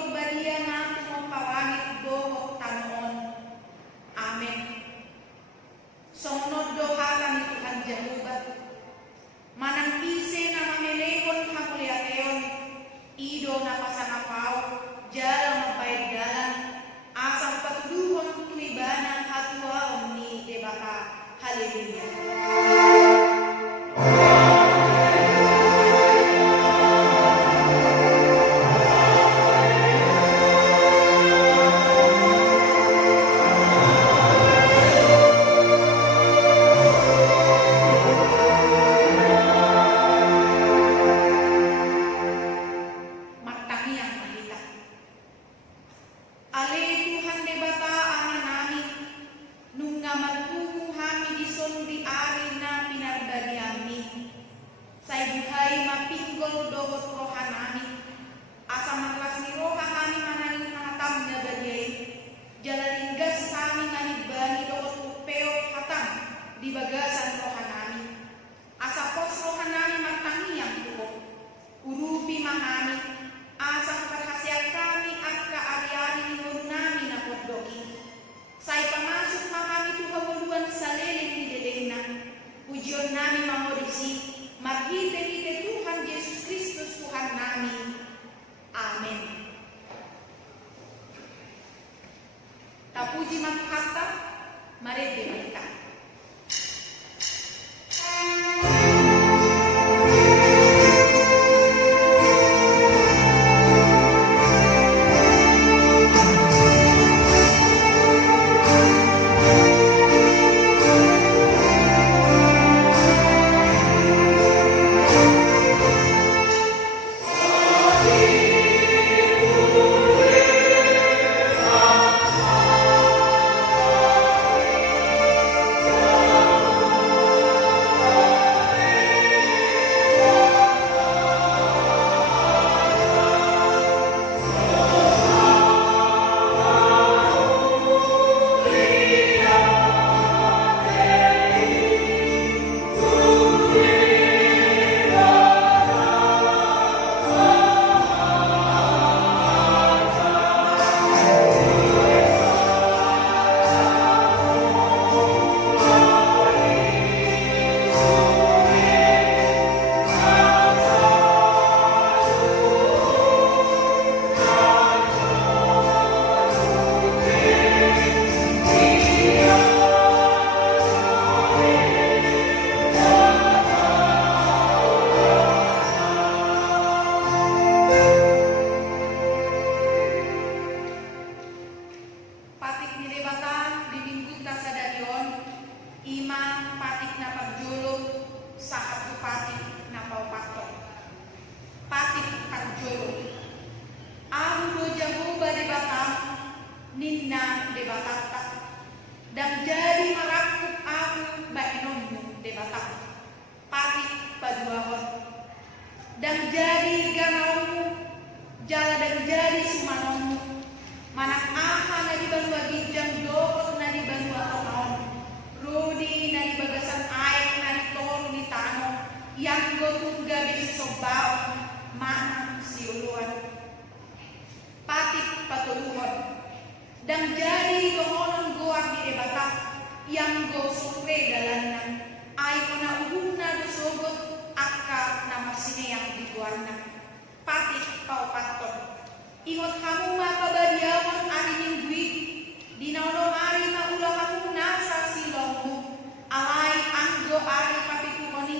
korbadia na tumapawangit do tanoon. Amen. Sumunod doha kami Tuhan Jehovah. Manang ise na mamelekon kamuliakeon, ido na pasanapaw, jalang mapaydalan, asang patuduhon tuibanan hatuaon ni debata. Haleluya. Puji Maha mari kita. Ninna debatata dan jadi marakup aku bainonmu debatak pati paduahon dan jadi ganaonmu jala dan jadi sumanonmu manak aha na di banua ginjang dokot na di banua onaon rudi na di bagasan air na di toru di tanong yang gotungga bisi sobaw manang siuluan pati patuluhon dan jadi dohonon goak di debatak yang go sopre dalanna ay kona uhuna do sogot akka nama sine yang diguarna pati pau paton ingot hamu ma kabadiawon ari minggui dinaono ari ma ulah hamu nasa silongmu alai anggo ari papitumoni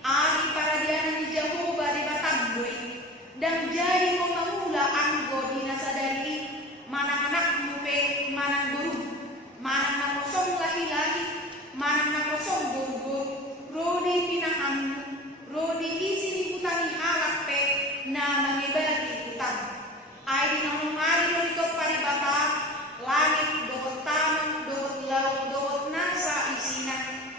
ari paradiana di Jehovah di batangdoi dan jadi memangula anggo dinasadari manang anakmu pe manang guru manang na kosong lahi-lahi manang na kosong guru rodi pinahanmu rodi isi diputangi halak pe na mangibagi utang ay dinamumari rikot paribata langit dohot tamang dohot laut dohot nasa isina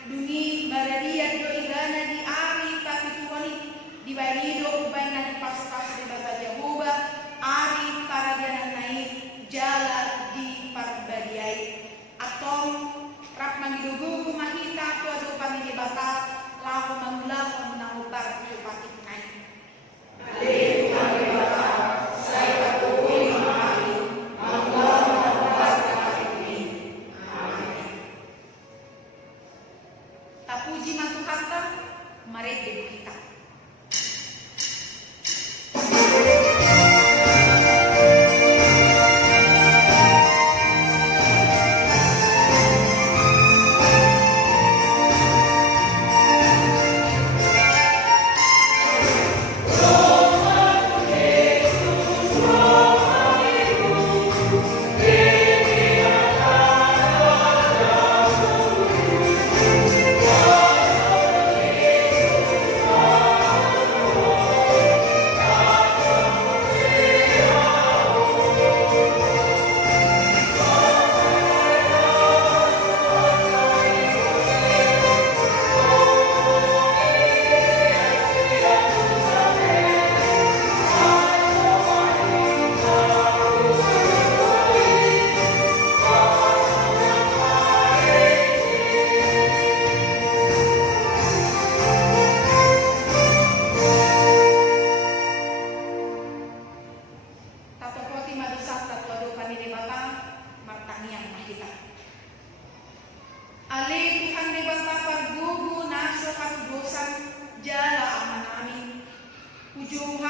dungi baradian do igana di ari papituani di barido ubay na di pasok-pasok di bata Jehovah ari paradianan naik jala di parbadiai atong rap mangidugu mahita to do pamili bata laku mangulakon nang ubar tu patik nai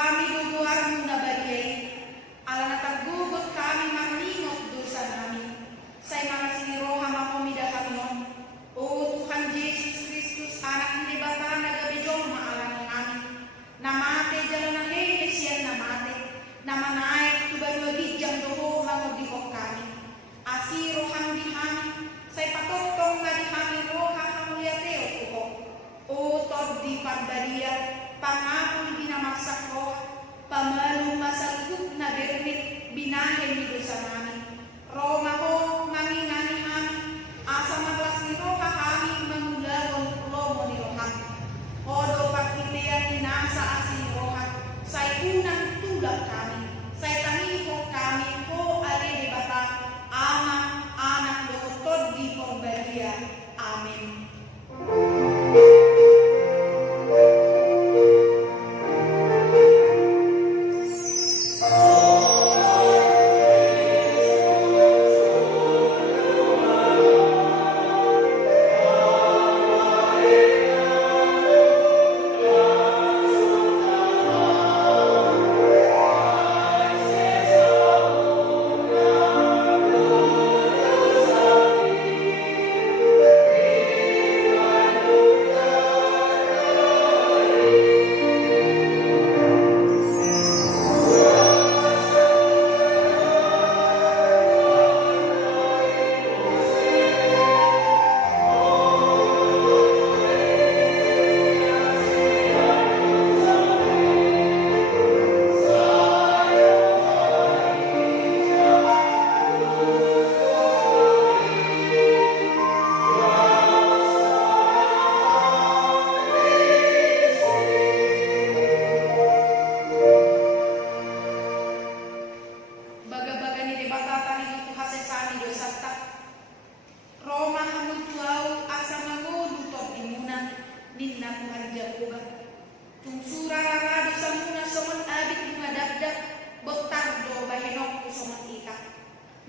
kami dogoarmu na bariay, ala natagugot kami maningok dosa namin. Say makasini roha makomida kami on. O Tuhan Yesus Kristus, anak ni Bapa nagabidong maalang namin. Namate jalan na siyan namate. Namanaik tubaruagid jang doho mangudikok kami. Asiro hang di kami. Say patotong na di kami roha hamuliateo kuko. O tod di pagdaria, pangapon binamaksak roha. Pamalong masalkuk na bernit, binahin ni dosa namin. Roma ko, ngani-ngani kami. Asa maglas ni roha kami, mangulalong lomo ni roha. Odo pagkitian ni nasa asin roha. Say unang tulak kami. Say tangipok kami po ali di Bapa. Ama, anak dokotod di pagbaria. Amen.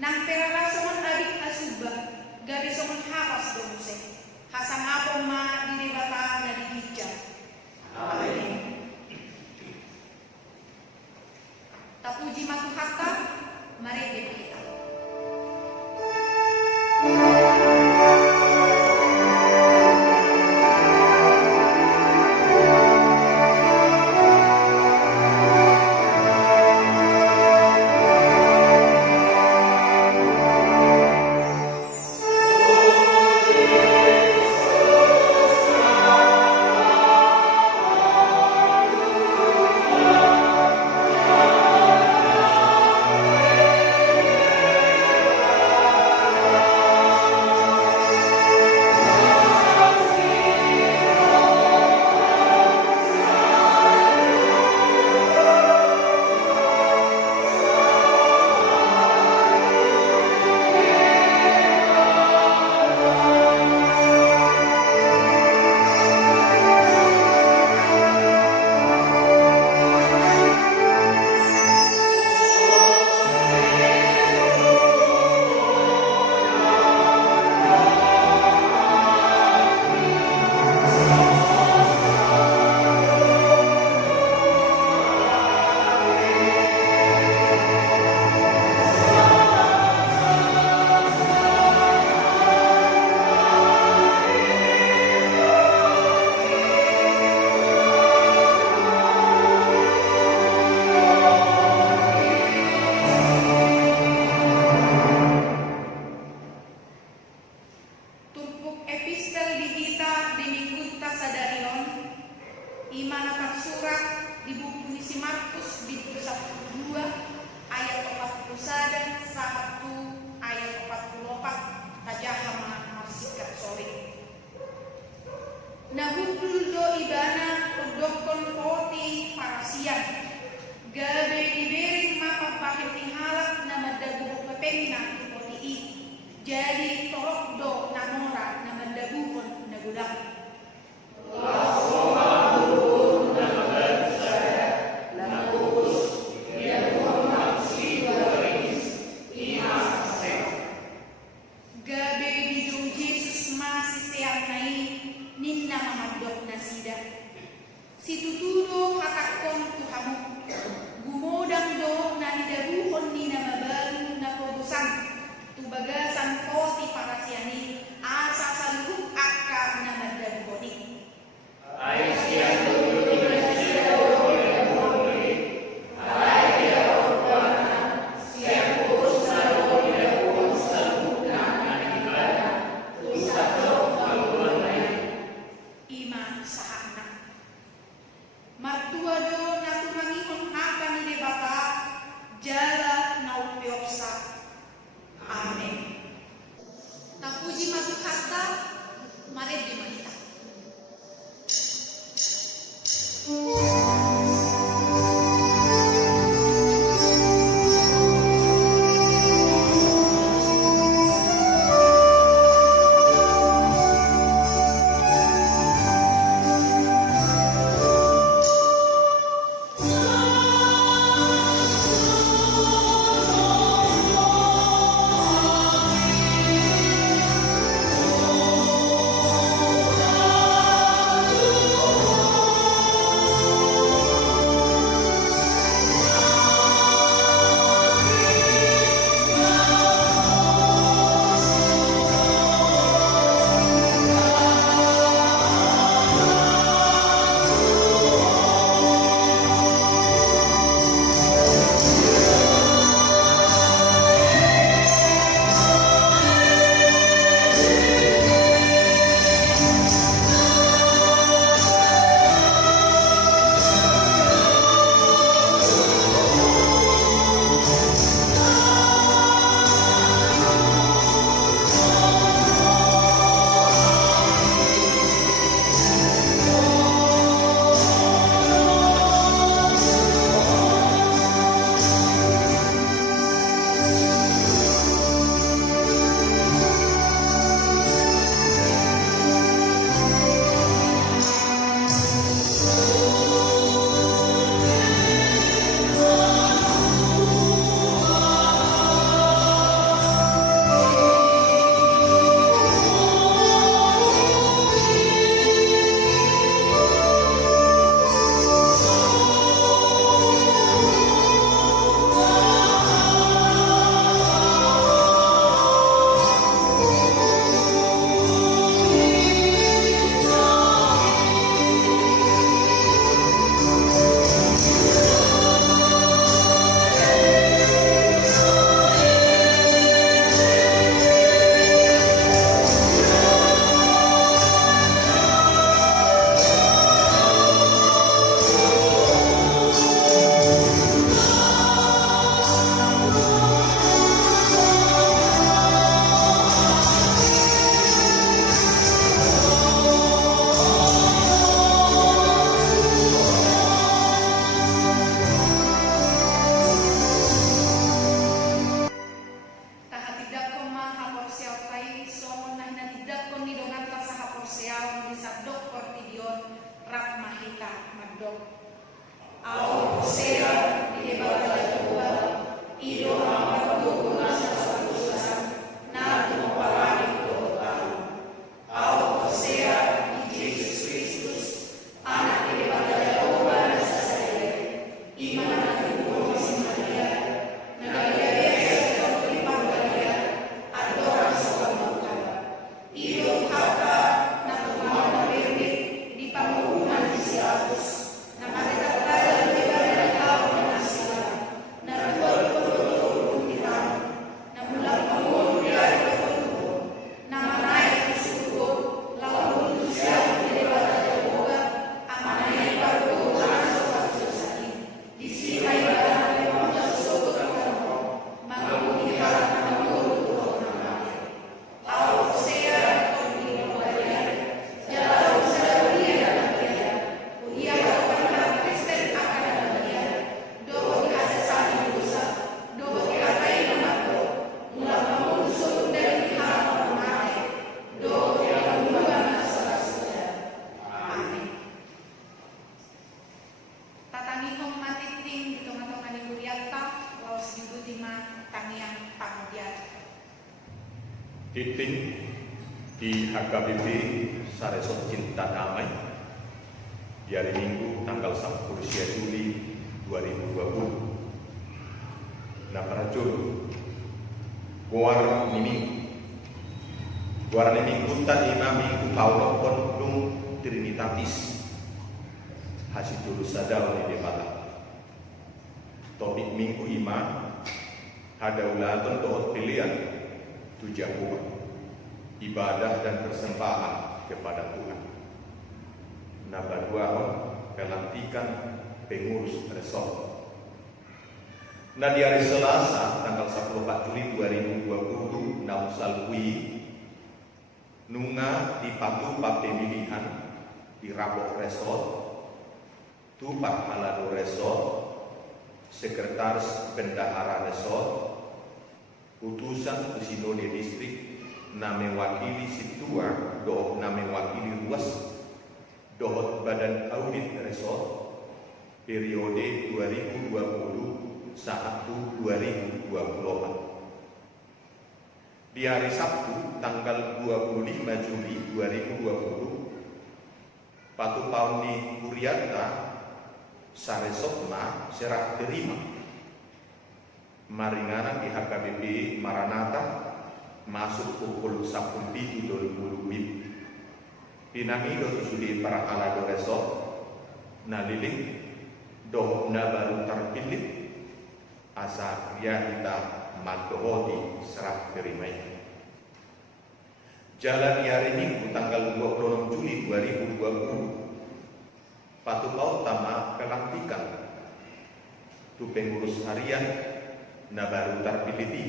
Nang perarason abik asuba, gabi somon hapas domuse. Hasang apong ma dinibata na digidya. Amen. Tapuji matuhaka, marete kita. Nahudul do ibana udokon poti parasian. Gabe diberi mapapahit ihalak na madabuhok pepengna poti i. Jadi torok do namora na madabuhon na gulang. Gabe bidung Jesus masih sehat naik. Ninna mamadok na sida. Si tutudo hatakon tuhamu. Meeting di HKBP Saresot Cinta Damai di hari Minggu tanggal 10 Juli 2020. Nah, para juru Guar Minggu tadi Minggu Paulo Pondung Trinitatis hasil juru sadar di Depata. Topik Minggu ima ada ulatun doa pilihan tujuan ibadah dan persembahan kepada Tuhan. Nah, dua pelantikan pengurus resort. Nah, di hari Selasa tanggal 14 Juli 2020 Nausalwi nunga di patupa pemilihan di Rabok Resort, Tupak Malado Resort, Sekretaris Bendahara Resort, utusan Sinode Distrik na mewakili Situa do na mewakili Ruas dohot Badan Audit Resort periode 2020 saat 2024. Di hari Sabtu tanggal 25 Juli 2020 Patu Pauni Kuriata Saresotma serah terima maringanan di HKBP Maranatha masuk pukul 10.20 WIB. Pinangido sudah para kalado resort naliling doh na baru terpilih asa ya kita madohodi serah terimai. Jalan di hari Minggu tanggal 26 Juli 2020 Patu Pautama pelantikan tu pengurus harian na baru terpilih di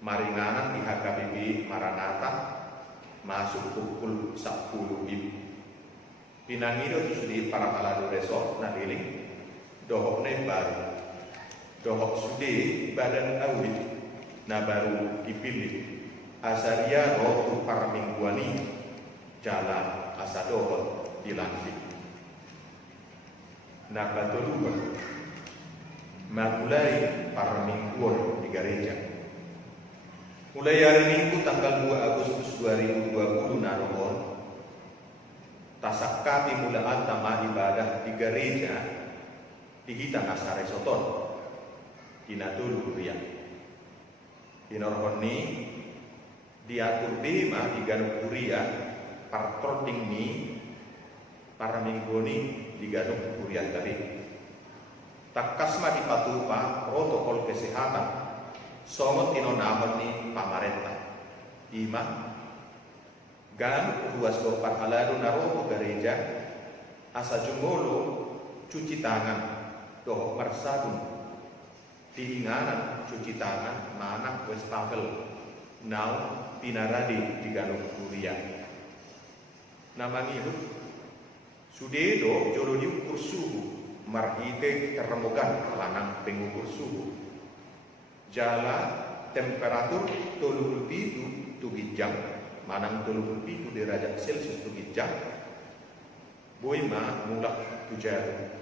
maringanan di HKBP Maranatha masuk pukul 10 WIB. Pinangido sudah para kalado resort na liling dohok ne baru dohok sudah badan audit na baru dipilih asaria rotu para mingguani jalan asa dohok dilantik. Nah, batuluan mulai para mingguan di gereja. Mulai hari Minggu tanggal 2 Agustus 2020 naron tasak kami mulaan tama ibadah di gereja di kita Nasare Soton di Natulu Rian. Di Norhoni diatur dema di Ganuk Kuria partronding ni para minggoni di Ganuk Kuria tadi. Takasma di patupa protokol kesehatan somot tinonamon ni pamarentah ima gan ruas dopat halado naroto gereja asa jumolo cuci tangan doh marsabun diinganan cuci tangan mana westafel now pinaradi di Ganuk Kuria namanya sudedo jodoh diukur suhu marhite teremukan lanang pengukur suhu jala temperatur 37 jam manang 37 derajat Celcius 7 jam boima mulak tujar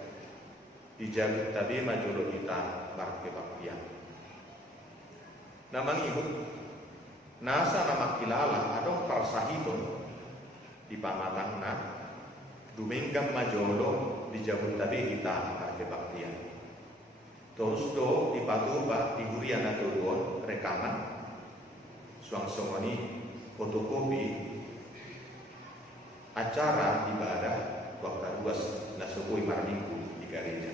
dijaga tadi majolo kita barke baktian namang ibu nasa nama kilala adong parsahiton di pamatangna Dumenggam majolo di jabut tadi kita kebaktian. Terus do di patuba di gurian atau don rekaman suang songoni fotokopi acara ibadah waktu ruas nasokoi marminggu di gereja.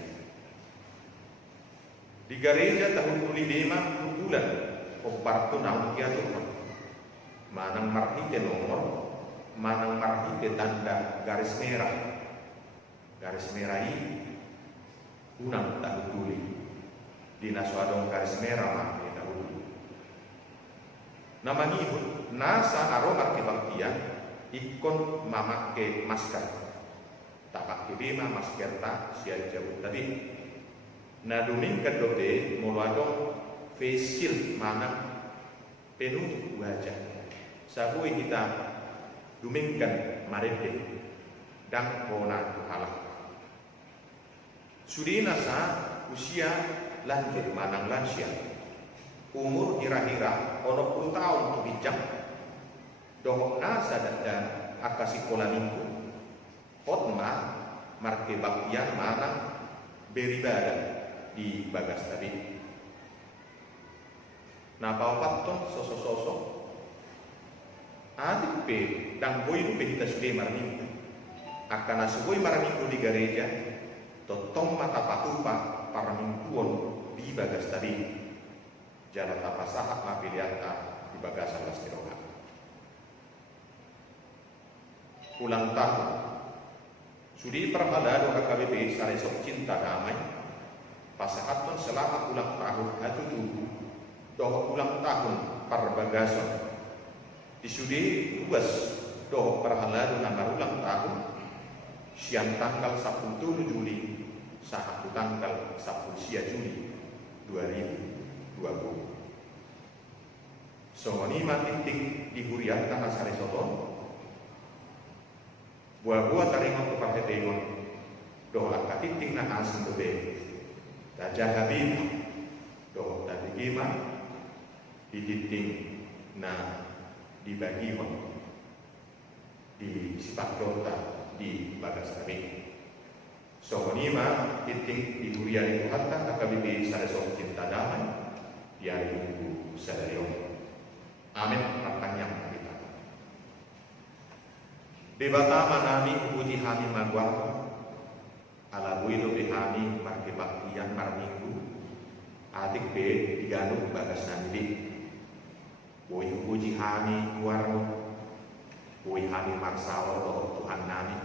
Di gereja tahun 25 bulan komparto naun kiatur manang marhite nomor manang marhite tanda garis merah ini unang tahun tuli di naswadong garis merah mah dahulu namanya ibu nasa aroma kebaktian ikon mamake masker tak pakai bima masker tak siap jauh tadi nah duming kedote mulwadong face shield mana penutup wajah sabui kita dumingkan marede dan kona halak sudina sa usia lanjut manang lansia umur kira-kira 20 tahun bijak dohok nasa dan akasikola minggu hotma marke baktian mana beribadah di bagas tadi. Nah pawapaton sosok-sosok adik pe dan boy pe kita sudah maraminggu akan nasuboy maraminggu di gereja totong mata patupa para mingguon di bagas tadi jalan tapasahat mapiliata di bagasan lastiroha. Ulang tahun sudi perhalado KKBP sare sok cinta damai pasahaton selama ulang tahun hatu tubuh doh ulang tahun perbagasan disudi tugas doh perhalado nama ulang tahun siang tanggal 10 Juli saat tanggal 10 Juli 2020. Songoni matinting dihurian tanah sare soton buah-buah taringan kepada Dewan doa katiting na asing bebe tajah habib doa tadi gima diditing na dibagiwan di sifat dota di bagas kami so nima titing di durian itu hatta akabibi sare sok cinta damai di hari minggu sadarion amin ratanyang kita debata manami uji hami magwaro ala builo behami marke baktian marminggu atik be diganu bagas nanti boy uji hami warno boy hami marsawar doh Tuhan nami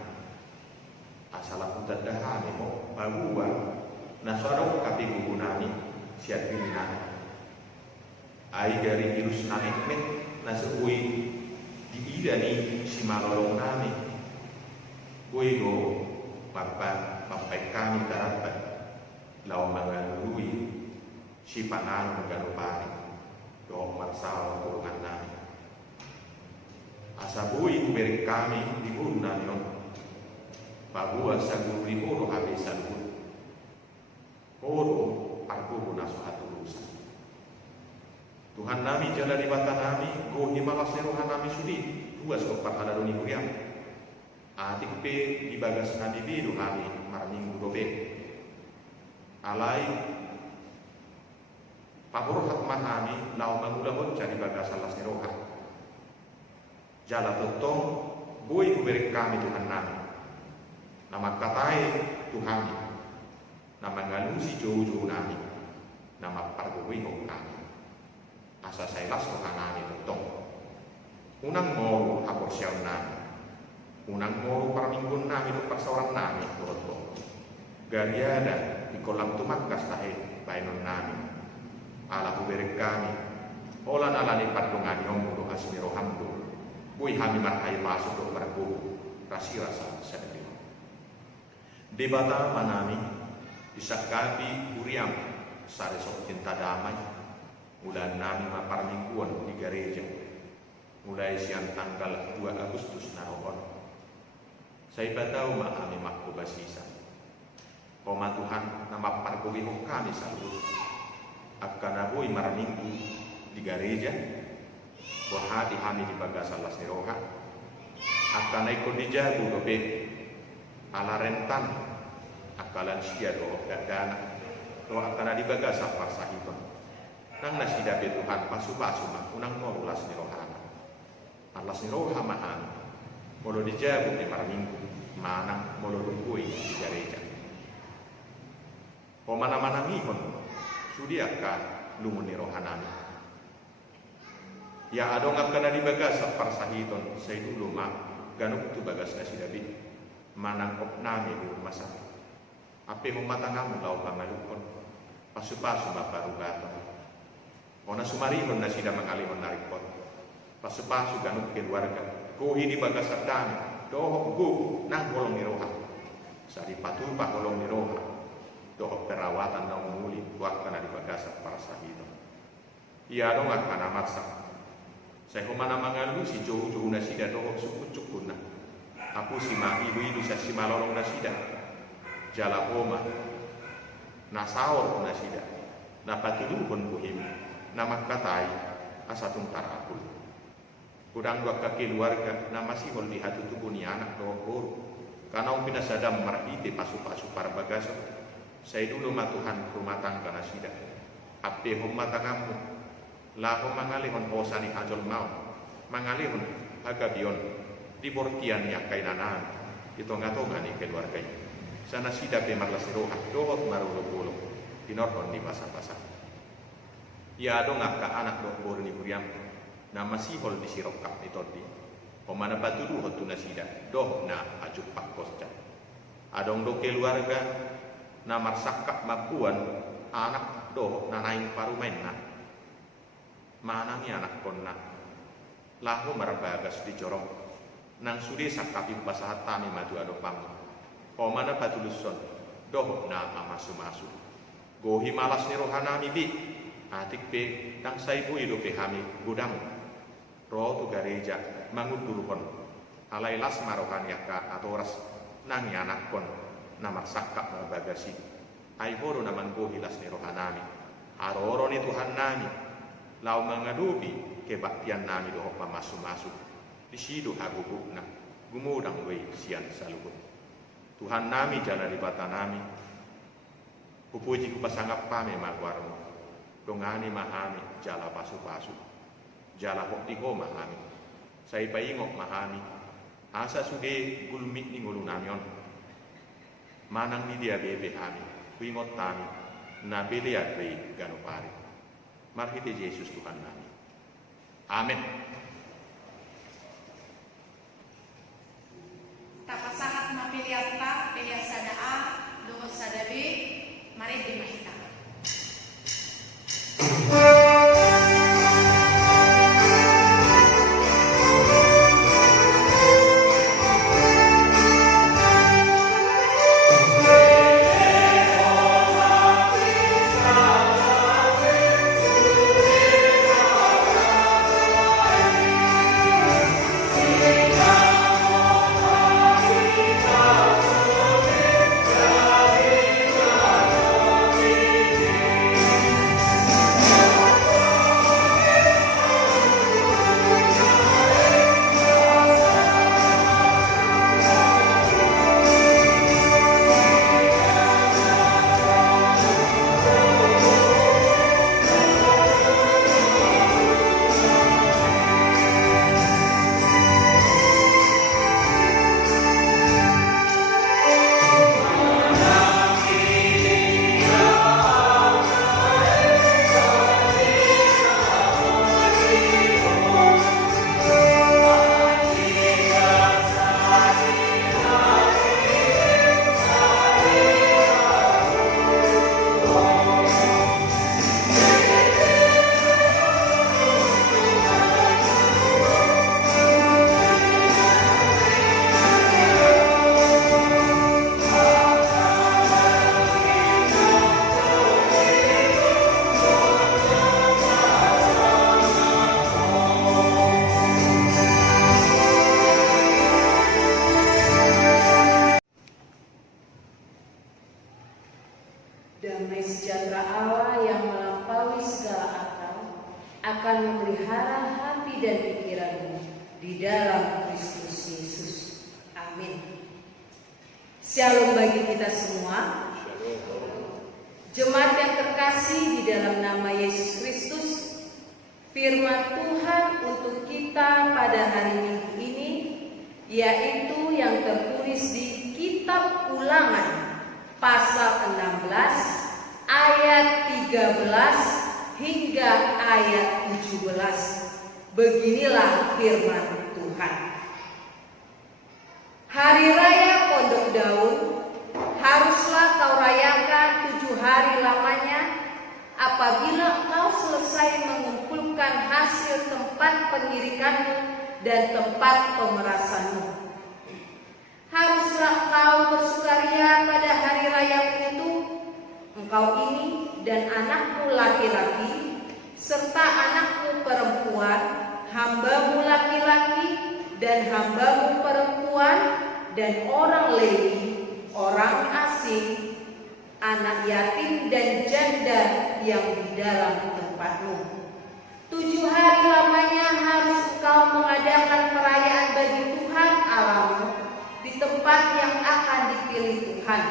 asal aku terdahani mo bagua nasarok kapi gugunani siat binani ai dari virus naikmet nasui diidani si malolong nami boy go papai kami darat lau mengalui si panan mengalupari do marsal kurungan nami asabui beri kami di bulan yon bagua saguri horo habis salun horo aku nasuhatu rusa Tuhan nami jala di bata nami go himalas nerohan nami sudi tuas kopar ada doni kuriam adik pe di bagas nadi biru kami marminggu dobe alai pabur hatman kami lau mangula di bagas alas neroha jala totong boy kuberi kami Tuhan nami nama katai Tuhan nama ngalusi jauh-jauh nami nama pargui kami asa saya las Tuhan nami totong unang mau hapor siaw nami unang mau parminggun nami itu perseorang nami totong gariada di kolam tumak kastahe bainon nami ala kuberi kami olan ala ni padungan yomudo asmiro hamdo bui hami marhai masuk do bargu rasi rasa sedih debata manami disakapi uriam sare sok cinta damai bulan nami maparmingguan di gereja mulai siang tanggal 2 Agustus naroon saya tahu kami makku basisa koma Tuhan nama pargowi kami selalu akan abui marminggu di gereja hati kami di bagas alas neroha akan ikut dijabu dobe ala rentan akalan sia do dadana do akan di bagas apa sahibon nang nasida be Tuhan pasu-pasu mah unang mau ulas neroha alas neroha mahan molo dijabu di marminggu mana molo dungkui di gereja o mana-mana mihon sudi akan lumun neroha nami ya adong akan di bagas apa sahibon saya dulu mah ganuk tu bagas nasi dabi manangkop nami di rumah sakit ape mematangamu lau pangalukon pasu-pasu baparu gato ona sumarihon nasi da mengalihon narikon pasu-pasu ganuk keluarga kuhi di bagas dami dohok gu nang golong niroha sari patupa golong niroha dohok perawatan nang muli buat kana di bagas para sahibon iya adong akan amatsa saya humana mangalu si jauh-jauh nasida dohok suku-cukuna aku si ibu bisa si malorong nasida jala oma nasaor nasida napatuluhon buhim nama katai asatung tarakul Kudang dua kaki keluarga na masih hol di hatu tubuh ni anak doh guru. Karena umpina sadam marhite pasu-pasu para bagaso. Saya dulu matuhan rumah tangga nasida. Abde humma tangamu. Laho mangalihon posani ajol mau. Mangalihon agabion. Di bortian yang kainanan. Itu ngatongan ni keluarganya. Sana sida pe marlas roha. Dohot marulo-bulo. Dinorhon di pasar-pasar. Ya dong ka anak doh guru ni buriam. Na masihol di sirokap ni todi. Pemana batu duhot tu nasida. Doh na ajuk pak kosca. Adong do keluarga na marsakap makuan anak doh na naing parumain na. Manangi anak kon na. Lahu marbagas di corong. Nang sude sakapi basahat tami madu ado pamu. Pemana batu luson. Doh na amasu-masu. Gohi malas ni rohanami bi. Atik pe tang saibu ido pe hami gudamu. Roh tu gareja mangudurhon alai las marohan yaka atoras nang anak kon namar sakap bagasi ai horo naman go hilas ni rohanami aroro ni Tuhan nami lau mangadubi kebaktian nami doh pamasu-masu disidu agubukna gumudang we sian salubut Tuhan nami jana di bata nami pupuji kupasangap pame magwarmo dongani mahami jala pasu-pasu jala hok di ko mahami sai paingok mahami asa sude gulmit ni ngulu namion manang ni dia bebe hami kuingot tami na bele adrei ganopari marhite Yesus Tuhan nami amin. Tapasahat mapiliata pilih sadaa doa sadabi mari dimahita. Damai sejahtera Allah yang melampaui segala akal akan memelihara hati dan pikiranmu di dalam Kristus Yesus. Amin. Shalom bagi kita semua. Jemaat yang terkasih di dalam nama Yesus Kristus, firman Tuhan untuk kita pada hari Minggu ini yaitu yang tertulis di Kitab Ulangan pasal 16 ayat 13 hingga ayat 17. Beginilah firman Tuhan. Hari raya Pondok Daun haruslah kau rayakan 7 hari lamanya apabila engkau selesai mengumpulkan hasil tempat pengirikanmu dan tempat pemerasanmu. Haruslah kau bersukaria pada hari raya itu, engkau ini dan anakmu laki-laki, serta anakmu perempuan, hambamu laki-laki dan hambamu perempuan, dan orang Lewi, orang asing, anak yatim dan janda yang di dalam tempatmu. 7 hari lamanya harus engkau mengadakan dipilih Tuhan.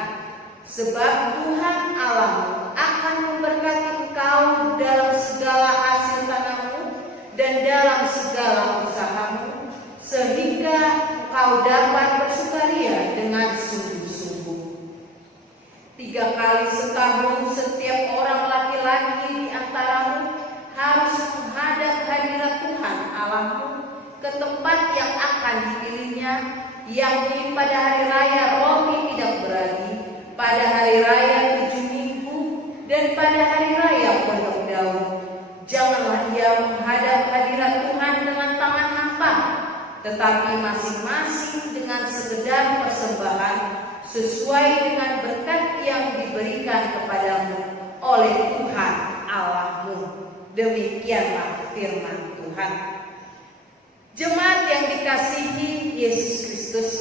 Sebab Tuhan Allahmu akan memberkati engkau dalam segala hasil tanammu dan dalam segala usahamu, sehingga engkau dapat bersukaria dengan sungguh-sungguh. 3 kali setahun setiap orang laki-laki di antaramu harus menghadap hadirat Tuhan Allahmu ke tempat yang akan dipilihnya, yakni pada hari raya Roti Tidak Beragi, pada hari raya 7 minggu, dan pada hari raya Pondok Daun. Janganlah ia menghadap hadirat Tuhan dengan tangan hampa, tetapi masing-masing dengan sekedar persembahan sesuai dengan berkat yang diberikan kepadamu oleh Tuhan Allahmu. Demikianlah firman Tuhan. Jemaat yang dikasihi Yesus Kristus,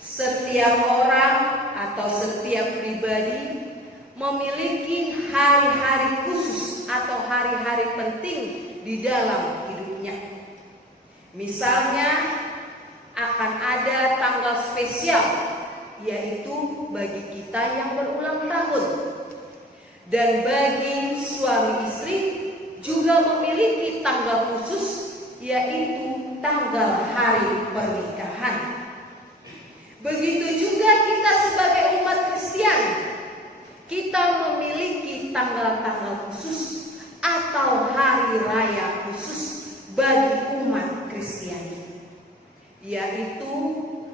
setiap orang atau setiap pribadi memiliki hari-hari khusus atau hari-hari penting di dalam hidupnya. Misalnya akan ada tanggal spesial, yaitu bagi kita yang berulang tahun. Dan bagi suami istri juga memiliki tanggal khusus, yaitu tanggal hari pernikahan. Begitu juga kita sebagai umat Kristen, kita memiliki tanggal-tanggal khusus atau hari raya khusus bagi umat Kristen, yaitu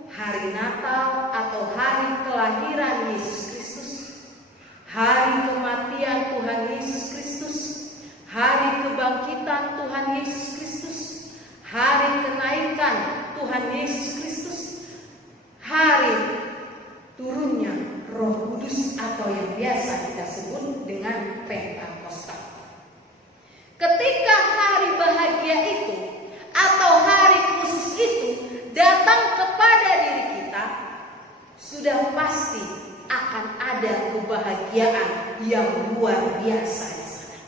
hari Natal atau hari kelahiran Yesus Kristus, hari kematian Tuhan Yesus Kristus, hari kebangkitan Tuhan Yesus Kristus, hari kenaikan Tuhan Yesus Kristus, hari turunnya Roh Kudus atau yang biasa kita sebut dengan Pentakosta. Ketika hari bahagia itu atau hari khusus itu datang kepada diri kita, sudah pasti akan ada kebahagiaan yang luar biasa di sana.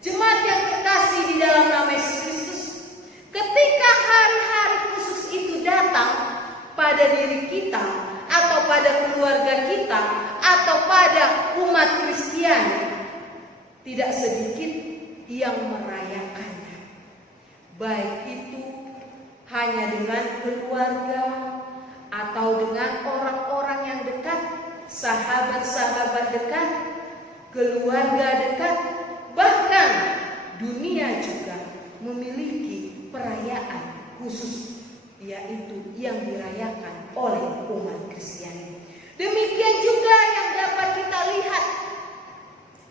Jemaat yang terkasih di dalam nama Yesus Kristus, ketika hari-hari khusus itu datang pada diri kita atau pada keluarga kita atau pada umat Kristen, tidak sedikit yang merayakannya. Baik itu hanya dengan keluarga atau dengan orang-orang yang dekat, sahabat-sahabat dekat, keluarga dekat, bahkan dunia juga memiliki perayaan khusus, yaitu yang dirayakan oleh umat Kristen. Demikian juga yang dapat kita lihat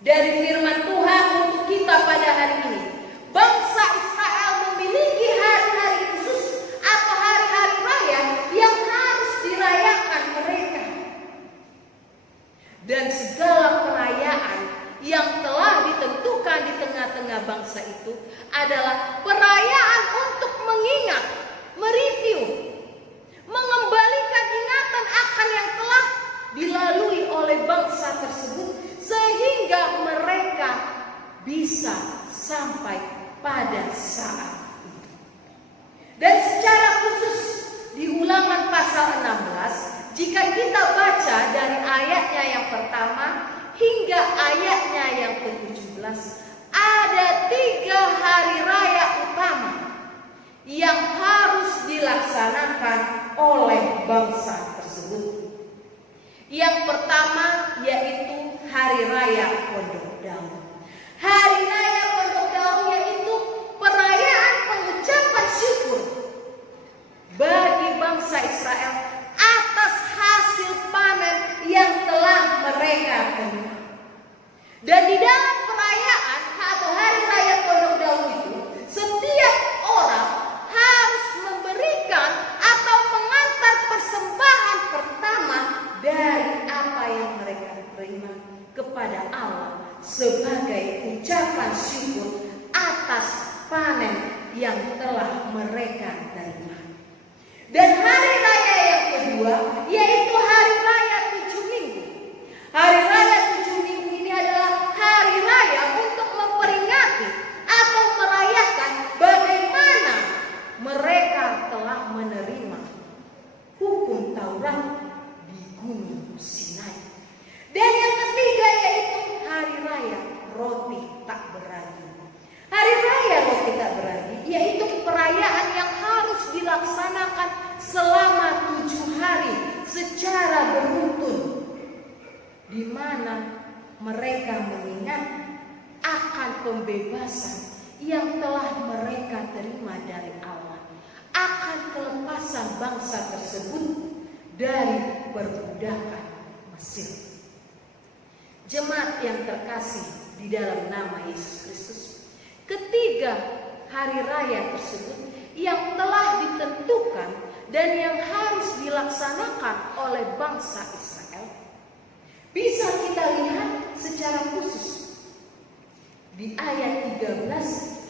dari firman Tuhan untuk kita pada hari ini. Bangsa Israel memiliki hari-hari khusus atau hari-hari raya yang harus dirayakan mereka. Dan segala perayaan yang telah ditentukan di tengah-tengah bangsa itu adalah perayaan untuk mengingat, mereview, mengembalikan ingatan akan yang telah dilalui oleh bangsa tersebut, sehingga mereka bisa sampai pada saat itu. Dan secara khusus di Ulangan pasal 16, jika kita baca dari ayatnya yang pertama hingga ayatnya yang ke-17, ada 3 hari raya utama yang harus dilaksanakan oleh bangsa tersebut. Yang pertama yaitu Hari Raya Pondok Daun. Hari Raya Pondok Daun yaitu perayaan pengucapan syukur bagi bangsa Israel atas hasil panen yang telah mereka terima. Dan di dalam perayaan atau Hari Raya Pondok Daun itu, setiap orang harus memberikan atau mengantar persembahan pertama dari apa yang mereka terima kepada Allah sebagai ucapan syukur atas panen yang telah mereka terima. Dan hari raya yang kedua yaitu hari raya 7 minggu. Hari raya 7 minggu ini adalah hari raya untuk memperingati atau merayakan bagaimana mereka telah menerima hukum Taurat di Gunung mereka mengingat akan pembebasan yang telah mereka terima dari Allah, akan kelepasan bangsa tersebut dari perbudakan Mesir. Jemaat yang terkasih di dalam nama Yesus Kristus, ketiga hari raya tersebut yang telah ditentukan dan yang harus dilaksanakan oleh bangsa Israel bisa kita lihat secara khusus di ayat 13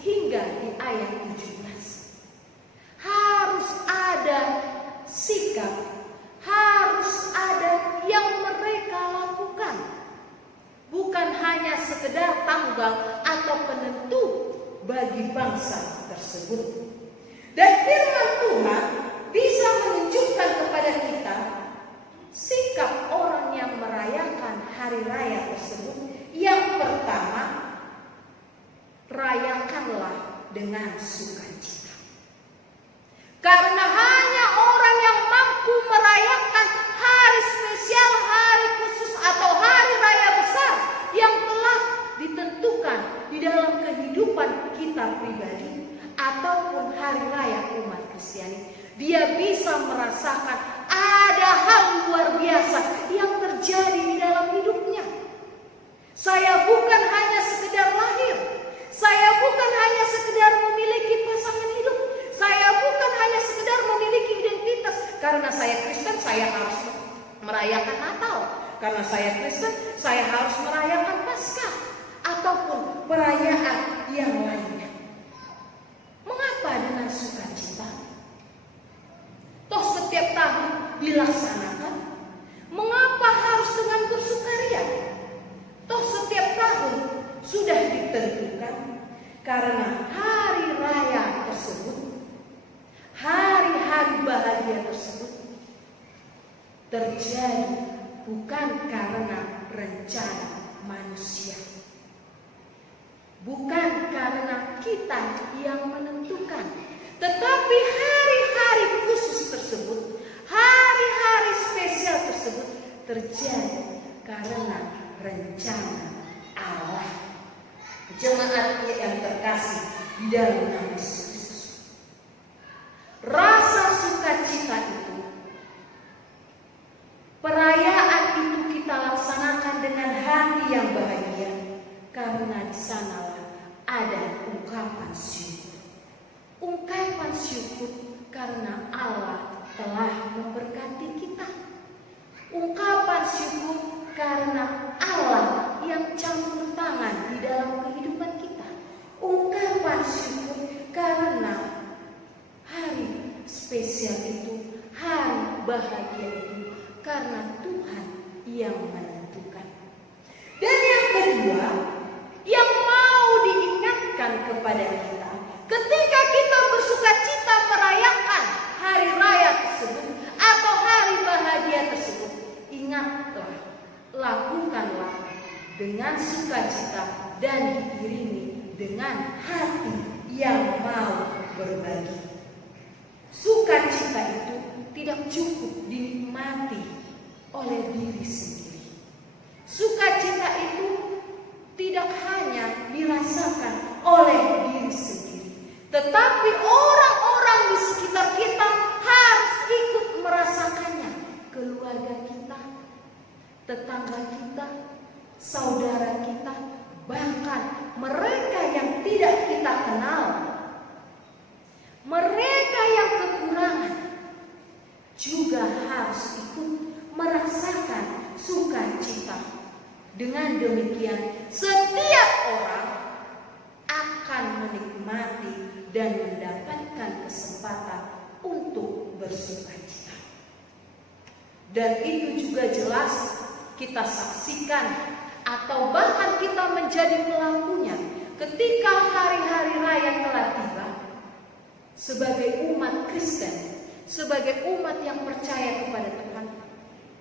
hingga di ayat 17. Harus ada sikap, harus ada yang mereka lakukan, bukan hanya sekedar tanggal atau penentu bagi bangsa tersebut. Dan firman Tuhan bisa menunjukkan kepada kita sikap orang yang merayakan hari raya tersebut. Yang pertama, rayakanlah dengan sukacita. Karena hanya orang yang mampu merayakan hari spesial, hari khusus atau hari raya besar yang telah ditentukan di dalam kehidupan kita pribadi ataupun hari raya umat Kristiani, dia bisa merasakan ada hal luar biasa yang terjadi di dalam hidupnya. Saya bukan hanya sekedar lahir, saya bukan hanya sekedar memiliki pasangan hidup, saya bukan hanya sekedar memiliki identitas. Karena saya Kristen, saya harus merayakan Natal. Karena saya Kristen, saya harus merayakan Paskah ataupun perayaan yang lainnya. Mengapa dengan sukacita? Toh setiap tahun dilaksanakan. Mengapa harus dengan bersukaria? Toh setiap tahun sudah ditentukan. Karena hari raya tersebut, hari-hari bahagia tersebut terjadi bukan karena rencana manusia, bukan karena kita yang menentukan, tetapi hari-hari khusus tersebut, hari-hari spesial tersebut terjadi karena rencana Allah. Jemaat yang terkasih di dalam nama Yesus Kristus, rasa sukacita itu, perayaan itu kita laksanakan dengan hati yang bahagia, karena di sanalah ada ungkapan syukur. Ungkapan syukur karena Allah telah memberkati kita. Ungkapan syukur karena Allah yang campur tangan di dalam kehidupan kita. Ungkapan syukur karena hari spesial itu, hari bahagia itu, karena Tuhan yang menentukan. Dan yang kedua, yang mau diingatkan kepada kita, ketika kita bersukacita merayakan hari raya tersebut atau hari bahagia tersebut, ingatlah, lakukanlah dengan sukacita dan diiringi dengan hati yang mau berbagi. Sukacita itu tidak cukup dinikmati oleh diri sendiri. Sukacita itu tidak hanya dirasakan oleh diri sendiri, tetapi orang-orang di sekitar kita harus ikut merasakannya. Keluarga kita, tetangga kita, saudara kita, bahkan mereka yang tidak kita kenal, mereka yang kekurangan, juga harus ikut merasakan sukacita. Dengan demikian, setiap orang akan menikmati dan mendapatkan kesempatan untuk bersukacita. Dan itu juga jelas kita saksikan atau bahkan kita menjadi pelakunya ketika hari-hari raya telah tiba. Sebagai umat Kristen, sebagai umat yang percaya kepada Tuhan,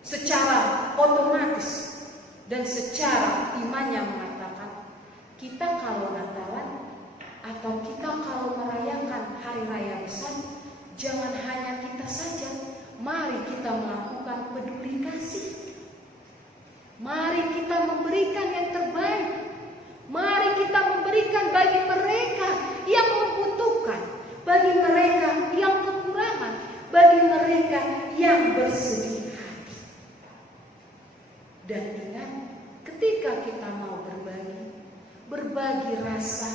secara otomatis dan secara imannya mengatakan, kita kalau Natalan atau kita kalau merayakan hari raya besar, jangan hanya kita saja, mari kita melakukan peduli kasih. Mari mari kita memberikan yang terbaik. Mari kita memberikan bagi mereka yang membutuhkan, bagi mereka yang kekurangan, bagi mereka yang bersedih hati. Dan ingat, ketika kita mau berbagi rasa,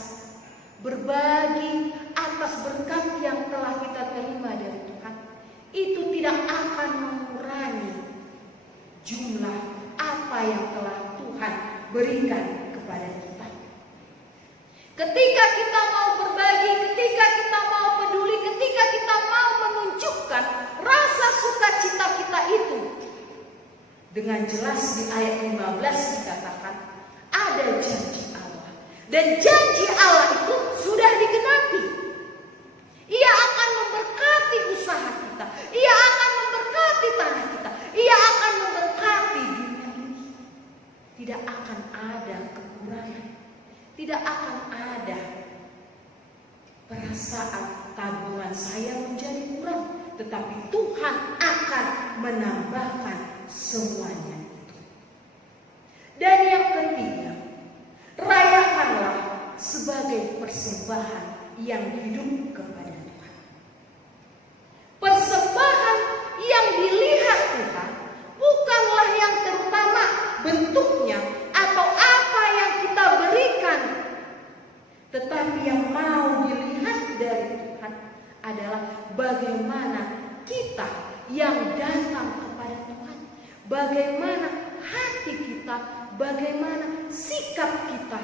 berbagi atas berkat yang telah kita terima dari Tuhan, itu tidak akan mengurangi jumlah apa yang telah Tuhan berikan kepada kita. Ketika kita mau berbagi, ketika kita mau peduli, ketika kita mau menunjukkan rasa sukacita kita itu, dengan jelas di ayat 15 dikatakan ada janji Allah. Dan janji Allah itu sudah digenapi. Ia akan memberkati usaha kita. Ia akan memberkati tanah kita. Ia akan memberkati dunia ini. Tidak akan ada kekurangan. Tidak akan ada perasaan tabungan saya menjadi kurang. Tetapi Tuhan akan menambahkan semuanya itu. Dan yang ketiga, rayakanlah sebagai persembahan yang hidup kepada Tuhan. Persembahan yang dilihat Tuhan bukanlah yang terutama bentuknya atau apa yang kita berikan, tetapi yang mau dilihat dari Tuhan adalah bagaimana kita yang datang kepada Tuhan, bagaimana hati kita, bagaimana sikap kita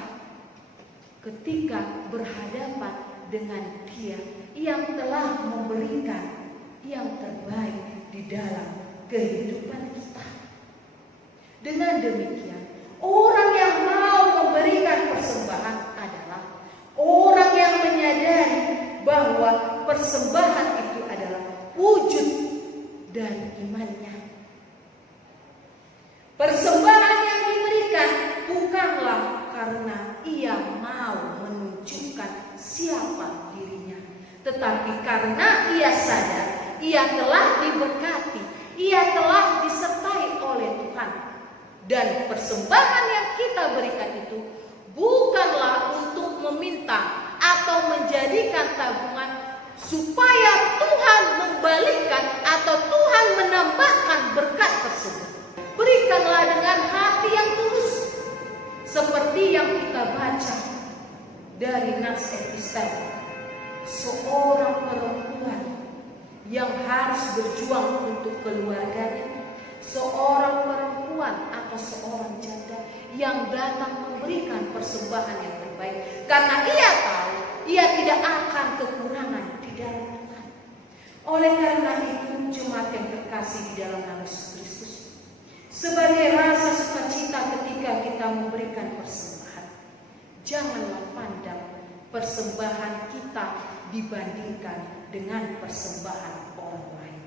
ketika berhadapan dengan Dia yang telah memberikan yang terbaik di dalam kehidupan kita. Dengan demikian, orang yang mau memberikan persembahan adalah orang yang menyadari bahwa persembahan itu adalah wujud dari imannya. Persembahan yang diberikan bukanlah karena ia mau menunjukkan siapa dirinya, tetapi karena ia sadar ia telah diberkati, ia telah disertai oleh Tuhan. Dan persembahan yang kita berikan itu bukanlah untuk meminta atau menjadikan tabungan supaya Tuhan membalikkan atau Tuhan menambahkan berkat tersebut. Berikanlah dengan hati yang tulus, seperti yang kita baca dari Nats Epistel, seorang perempuan yang harus berjuang untuk keluarganya, seorang perempuan atau seorang janda yang datang memberikan persembahan yang terbaik karena ia tahu ia tidak akan kekurangan di dalam Tuhan. Oleh karena itu, jemaat yang terkasih di dalam nama Yesus Kristus, sebagai rasa sukacita ketika kita memberikan persembahan, janganlah pandang persembahan kita dibandingkan dengan persembahan orang lain.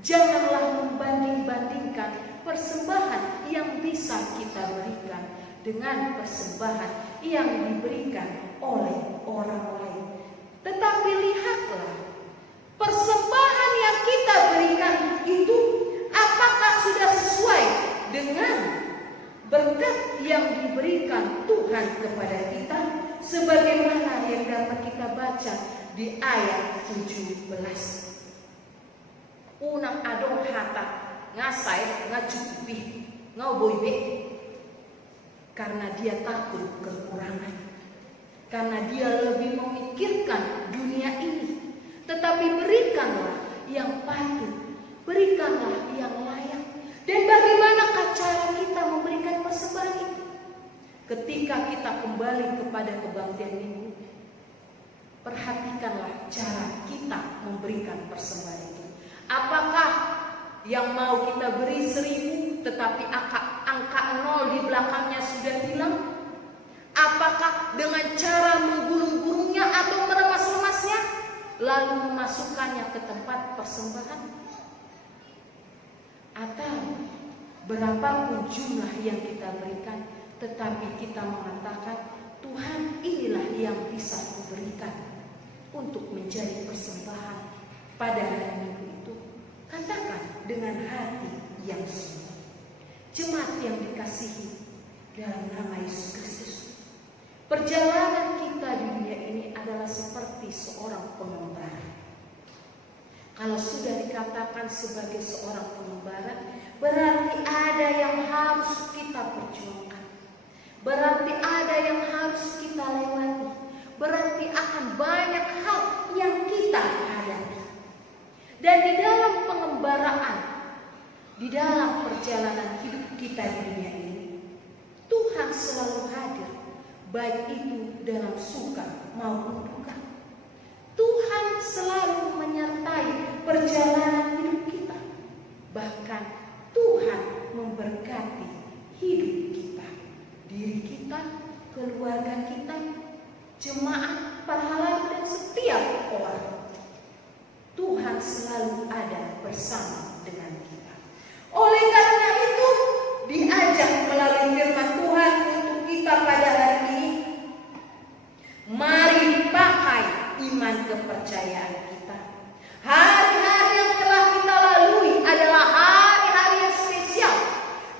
Janganlah membanding-bandingkan persembahan yang bisa kita berikan dengan persembahan yang diberikan oleh orang lain. Tetapi lihatlah, persembahan yang kita berikan itu apakah sudah sesuai dengan berkat yang diberikan Tuhan kepada kita, sebagaimana yang dapat kita baca di ayat 17. Unang adong hata ngasai ngacukupi ngauboibe, karena dia takut kekurangan, karena dia lebih memikirkan dunia ini. Tetapi berikanlah yang patut, berikanlah yang layak. Dan bagaimanakah cara kita memberikan persembahan itu? Ketika kita kembali kepada kebaktian minggu, perhatikanlah cara kita memberikan persembahan itu. Apakah yang mau kita beri 1.000 tetapi angka 0 di belakangnya sudah hilang? Apakah dengan cara menggulung-gulungnya atau meremas-remasnya lalu memasukkannya ke tempat persembahan? Atau berapapun jumlah yang kita berikan, tetapi kita mengatakan, Tuhan, inilah yang bisa kuberikan untuk menjadi persembahan pada hari Minggu itu. Katakan dengan hati yang sungguh. Jemaat yang dikasihi dalam nama Yesus Kristus, perjalanan kita di dunia ini adalah seperti seorang pengembara. Kalau sudah dikatakan sebagai seorang pengembara, berarti ada yang harus kita perjuangkan. Berarti ada yang harus kita lewati. Berarti akan banyak hal yang kita hadapi. Dan di dalam pengembaraan, di dalam perjalanan hidup kita di dunia ini, Tuhan selalu hadir, baik itu dalam suka maupun duka. Tuhan selalu menyertai perjalanan hidup kita. Bahkan Tuhan memberkati hidup kita, diri kita, keluarga kita, jemaat, para halayak, dan setiap orang. Tuhan selalu ada bersama dengan kita. Oleh karena itu, diajak melalui firman Tuhan untuk kita pada hari ini, mari pakai iman kepercayaan kita. Hari-hari yang telah kita lalui adalah hari-hari yang spesial.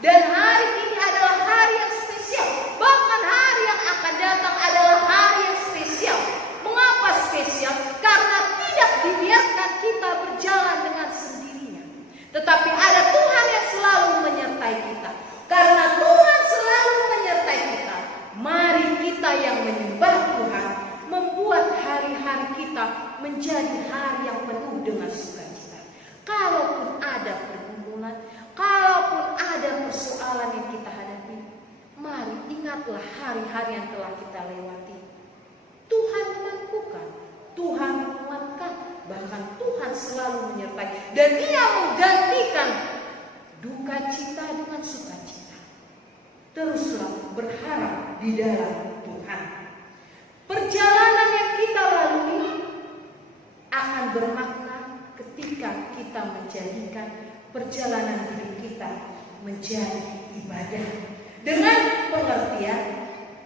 Dan hari ini adalah hari yang spesial. Bahkan hari yang akan datang adalah hari yang spesial. Mengapa spesial? Karena tidak dibiarkan kita berjalan dengan sendirinya. Tetapi ada Tuhan yang selalu menyertai kita. Karena Tuhan selalu menyertai kita, mari kita yang menyembah Tuhan membuat hari-hari kita menjadi hari yang penuh dengan sukacita. Kalaupun ada pergumulan, kalaupun ada persoalan yang kita hadapi, mari ingatlah hari-hari yang telah kita lewati. Tuhan mampukan, Tuhan menguatkan, bahkan Tuhan selalu menyertai, dan Dia menggantikan duka cita dengan sukacita. Teruslah berharap di dalam Tuhan. Perjalanan yang kita lalui akan bermakna ketika kita menjadikan perjalanan hidup kita menjadi ibadah. Dengan pengertian,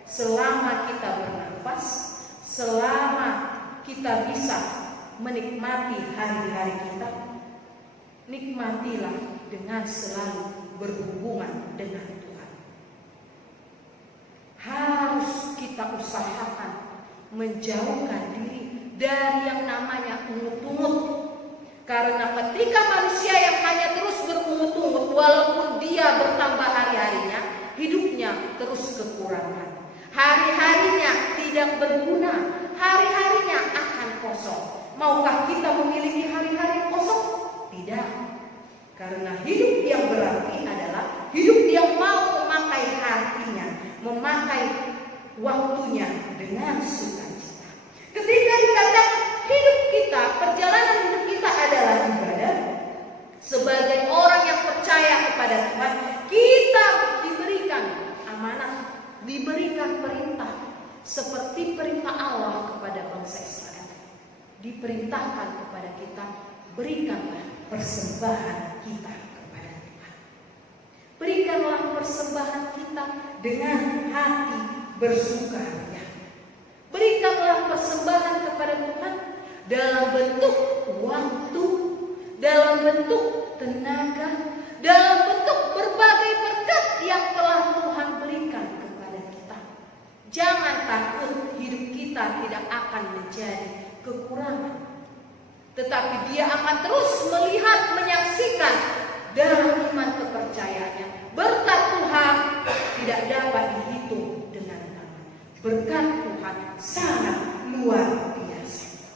selama kita bernafas, selama kita bisa menikmati hari-hari kita, nikmatilah dengan selalu berhubungan dengan Tuhan. Harus kita usahakan menjauhkan diri dari yang namanya ungut-ungut. Karena ketika manusia yang hanya terus berungut-ungut, walaupun dia bertambah hari-harinya, hidupnya terus kekurangan. Hari-harinya tidak berguna, hari-harinya akan kosong. Maukah kita memiliki hari-hari kosong? Tidak. Karena hidup yang berarti adalah hidup yang mau memakai hatinya, memakai waktunya dengan sukacita. Ketika dikatakan hidup kita, perjalanan hidup kita adalah ibadah, sebagai orang yang percaya kepada Tuhan, kita diberikan amanah, diberikan perintah, seperti perintah Allah kepada bangsa Israel. Diperintahkan kepada kita, berikanlah persembahan kita kepada Tuhan. Berikanlah persembahan kita dengan hati bersukaria. Berikanlah persembahan kepada Tuhan dalam bentuk waktu, dalam bentuk tenaga, dalam bentuk berbagai berkat yang telah Tuhan berikan kepada kita. Jangan takut hidup kita tidak akan menjadi kekurangan, tetapi Dia akan terus melihat, menyaksikan dalam iman kepercayaannya. Berkat Tuhan tidak dapat dihitung dengan nama. Berkat Tuhan sangat luar biasa.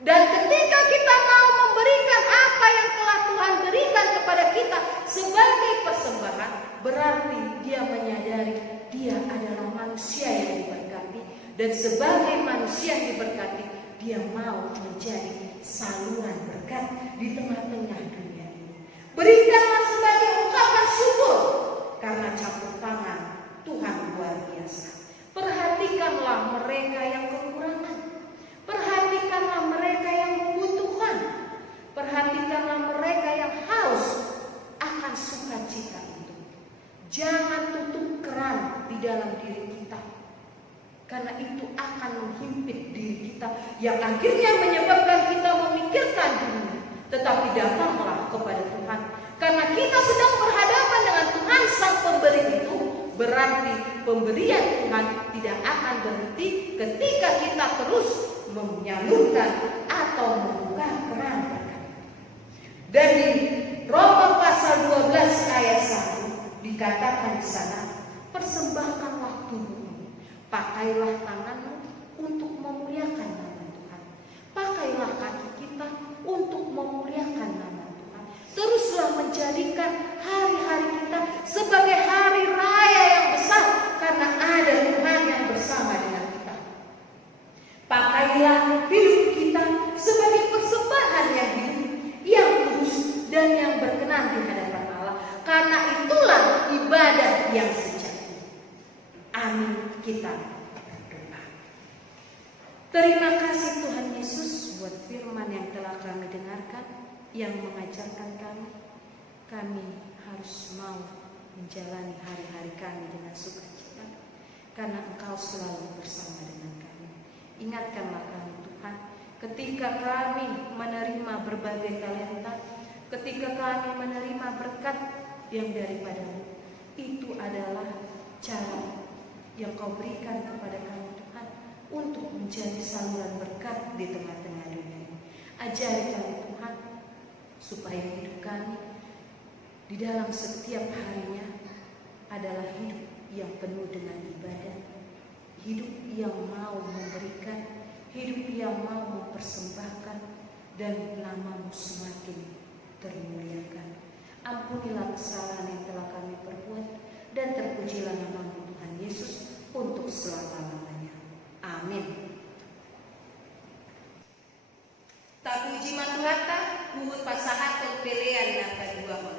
Dan ketika kita mau memberikan apa yang telah Tuhan berikan kepada kita sebagai persembahan, berarti Dia menyadari Dia adalah manusia yang diberkati. Dan sebagai manusia yang diberkati, Dia mau menjadi saluran berkat di tengah-tengah dunia ini. Berikanlah sebagai ungkapan syukur, karena campur tangan Tuhan luar biasa. Perhatikanlah mereka yang kekurangan. Perhatikanlah mereka yang membutuhkan. Perhatikanlah mereka yang haus akan sukacita itu. Jangan tutup keran di dalam diri kita, karena itu akan menghimpit diri kita, yang akhirnya menyebabkan kita memikirkan dunia. Tetapi datanglah kepada Tuhan, karena kita sedang berhadapan dengan Tuhan. pemberi itu, berarti pemberian Tuhan tidak akan berhenti ketika kita terus menyalurkan atau membuka keran berkat. Dan di Roma pasal 12 ayat 1 dikatakan di sana, persembahkanlah tubuhmu, pakailah tanganmu untuk memuliakan nama Tuhan, pakailah kaki kita untuk memuliakan nama Tuhan. Teruslah menjadikan hari-hari kita sebagai hari raya yang besar karena ada Tuhan yang bersama dengan kita. Pakailah hidup kita sebagai persembahan yang hidup, yang kudus dan yang berkenan di hadapan Allah, karena itulah ibadah yang sejati. Amin. Kita berdoa. Terima kasih Tuhan Yesus buat firman yang telah kami dengarkan, yang mengajarkan kami harus mau menjalani hari-hari kami dengan sukacita, karena Engkau selalu bersama dengan kami. Ingatkanlah kami Tuhan, ketika kami menerima berbagai talenta, ketika kami menerima berkat yang daripada-Mu, itu adalah cara yang Kau berikan kepada kami Tuhan untuk menjadi saluran berkat di tengah-tengah dunia ini. Ajari kami Tuhan, supaya hidup kami di dalam setiap harinya adalah hidup yang penuh dengan ibadah, hidup yang mau memberikan, hidup yang mau mempersembahkan, dan nama-Mu semakin termuliakan. Ampunilah kesalahan yang telah kami perbuat, dan terpujilah nama-Mu Tuhan Yesus untuk selama-lamanya. Amin. Tapuji matuhata, buhut pasahat pelean na kadua ko.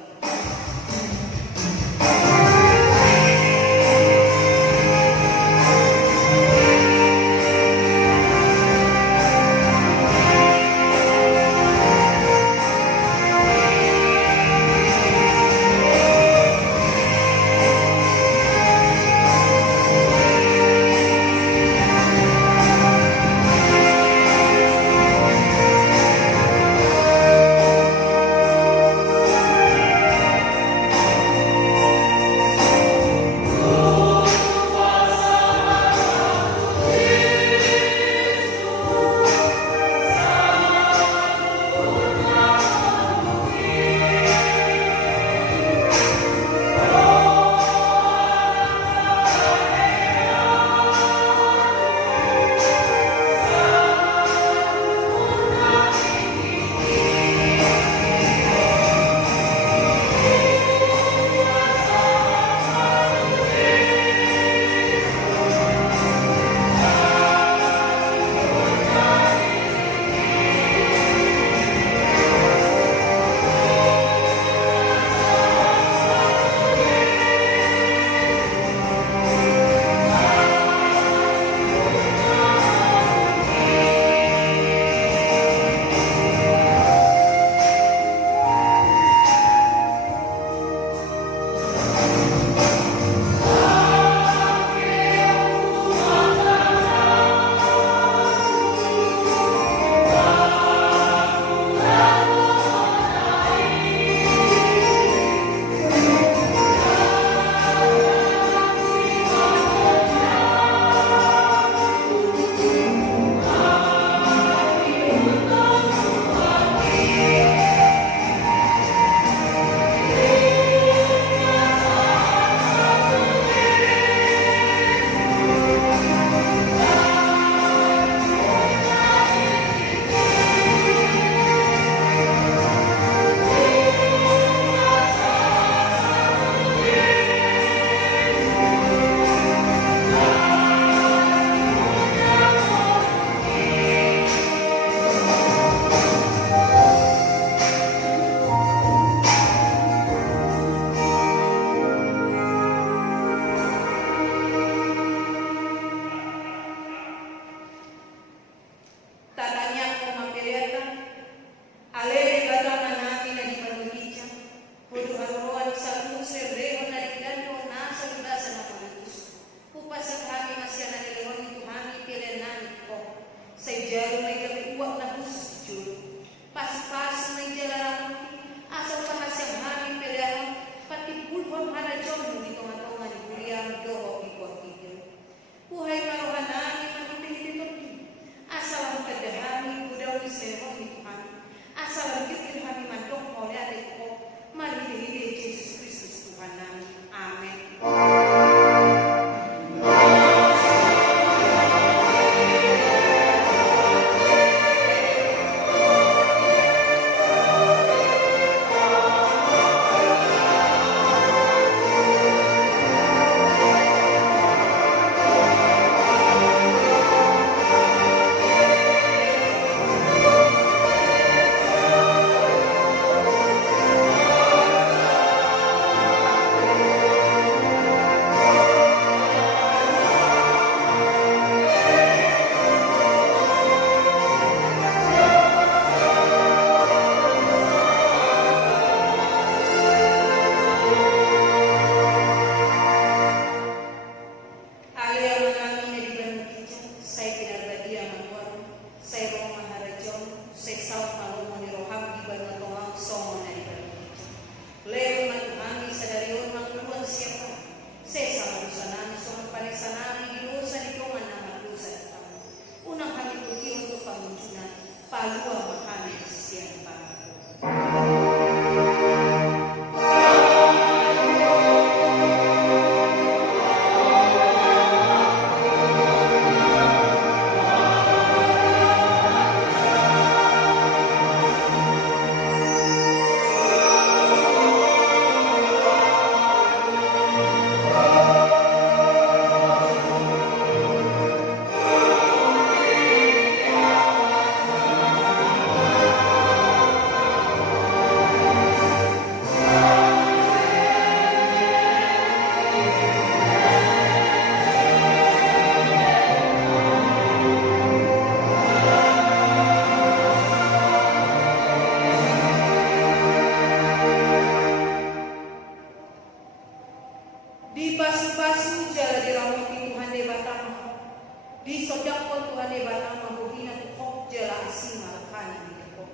Di sojak kon Tuhan de batama bogina tu kok jela asinga lakani di kok.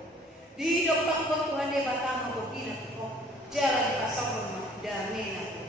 Di doktak kon Tuhan de batama bogina tu kok jela di pasang damena